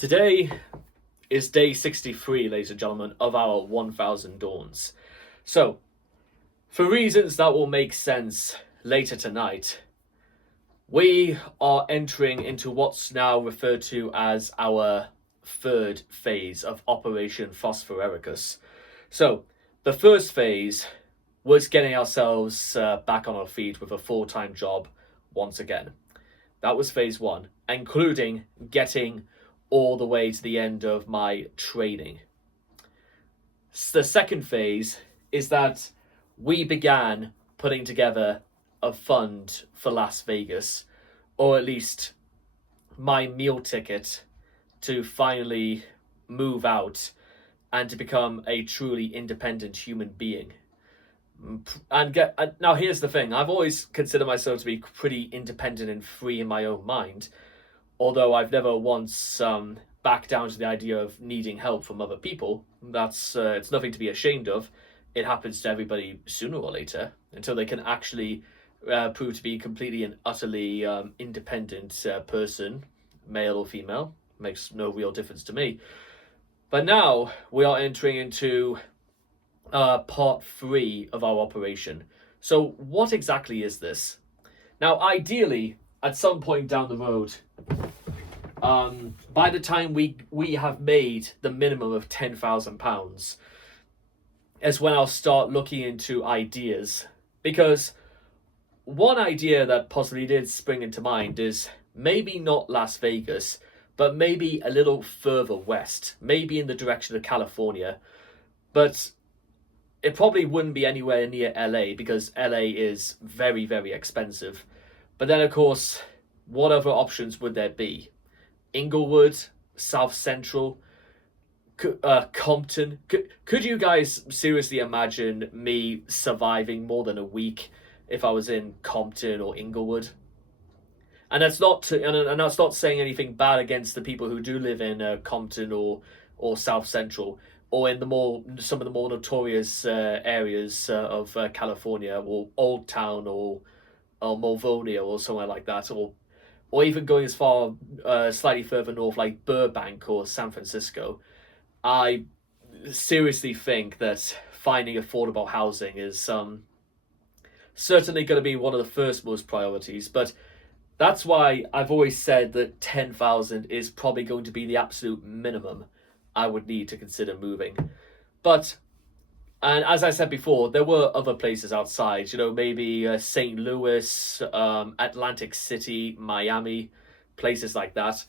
Today is day 63, ladies and gentlemen, of our 1000 Dawns. So, for reasons that will make sense later tonight, we are entering into what's now referred to as our third phase of Operation Phosphorericus. So, the first phase was getting ourselves back on our feet with a full-time job once again. That was phase one, including getting all the way to the end of my training. The second phase is that we began putting together a fund for Las Vegas, or at least my meal ticket to finally move out and to become a truly independent human being. Now here's the thing, I've always considered myself to be pretty independent and free in my own mind, although I've never once backed down to the idea of needing help from other people. That's it's nothing to be ashamed of. It happens to everybody sooner or later, until they can actually prove to be completely and utterly independent person, male or female. Makes no real difference to me. But now we are entering into part 3 of our operation. So what exactly is this? Now, ideally, at some point down the road, by the time we have made the minimum of £10,000, is when I'll start looking into ideas. Because one idea that possibly did spring into mind is maybe not Las Vegas, but maybe a little further west, maybe in the direction of California. But it probably wouldn't be anywhere near LA, because LA is very, very expensive. But then, of course, what other options would there be? Inglewood, South Central, Compton. Could you guys seriously imagine me surviving more than a week if I was in Compton or Inglewood? And that's not saying anything bad against the people who do live in Compton or South Central, or in some of the more notorious areas of California, or Old Town, or Malvonia, or somewhere like that, or even going as far slightly further north, like Burbank or San Francisco. I seriously think that finding affordable housing is certainly going to be one of the first most priorities. But that's why I've always said that 10,000 is probably going to be the absolute minimum I would need to consider moving. But, and as I said before, there were other places outside, maybe St. Louis, Atlantic City, Miami, places like that.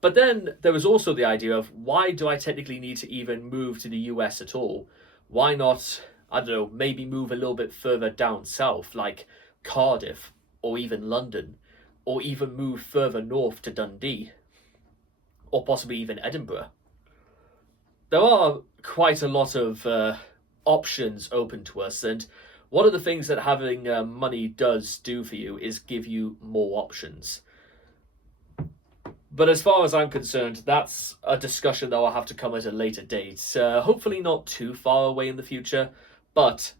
But then there was also the idea of, why do I technically need to even move to the US at all? Why not, I don't know, maybe move a little bit further down south, like Cardiff, or even London, or even move further north to Dundee, or possibly even Edinburgh. There are quite a lot of options open to us, and one of the things that having money does do for you is give you more options. But as far as I'm concerned, that's a discussion that will have to come at a later date. Hopefully not too far away in the future, but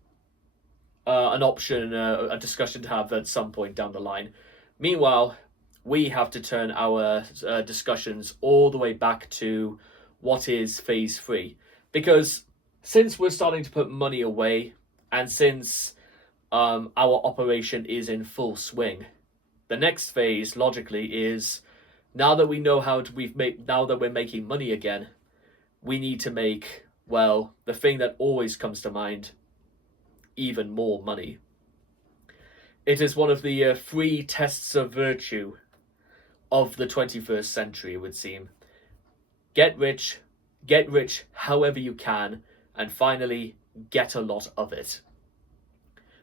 an option, a discussion to have at some point down the line. Meanwhile, we have to turn our discussions all the way back to what is phase 3. Because since we're starting to put money away, and since our operation is in full swing, the next phase, logically, is now that we know now that we're making money again, we need to make, well, the thing that always comes to mind, even more money. It is one of the 3 tests of virtue of the 21st century, it would seem. Get rich however you can, and finally, get a lot of it.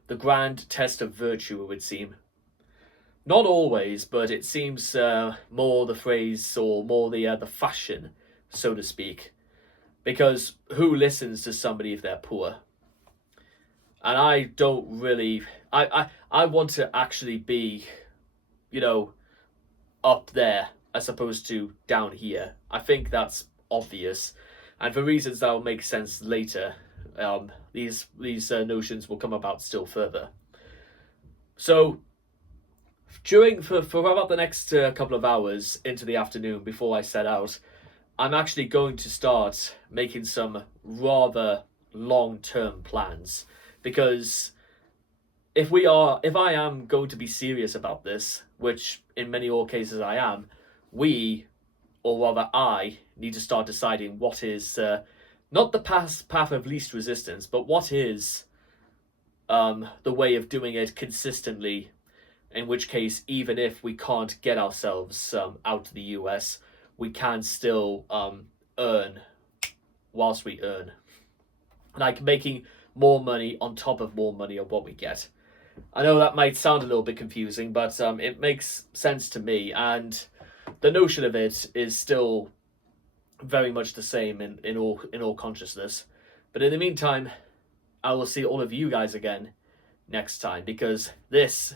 The grand test of virtue, it would seem. Not always, but it seems more the phrase, or more the fashion, so to speak. Because who listens to somebody if they're poor? And I don't really... I want to actually be, up there as opposed to down here. I think that's obvious. And for reasons that will make sense later, these notions will come about still further. So, for about the next couple of hours into the afternoon before I set out, I'm actually going to start making some rather long-term plans, because if I am going to be serious about this, which in many all cases I am, we, or rather I, need to start deciding what is not the path of least resistance, but what is the way of doing it consistently. In which case, even if we can't get ourselves out to the US, we can still earn whilst we earn, like making more money on top of more money of what we get. I know that might sound a little bit confusing, but it makes sense to me, and the notion of it is still very much the same in all consciousness. But in the meantime, I will see all of you guys again next time, because this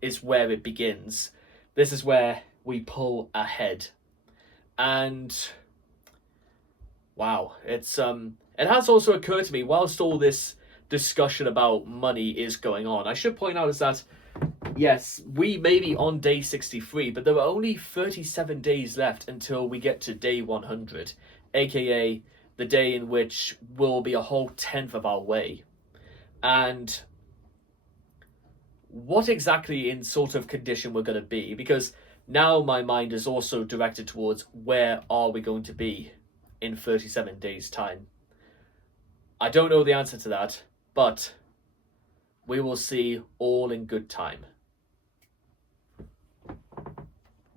is where it begins. This is where we pull ahead. And wow, it has also occurred to me, whilst all this discussion about money is going on, I should point out is that yes, we may be on day 63, but there are only 37 days left until we get to day 100, aka the day in which we'll be a whole 10th of our way. And what exactly in sort of condition we're going to be, because now my mind is also directed towards where are we going to be in 37 days' time. I don't know the answer to that, but we will see all in good time.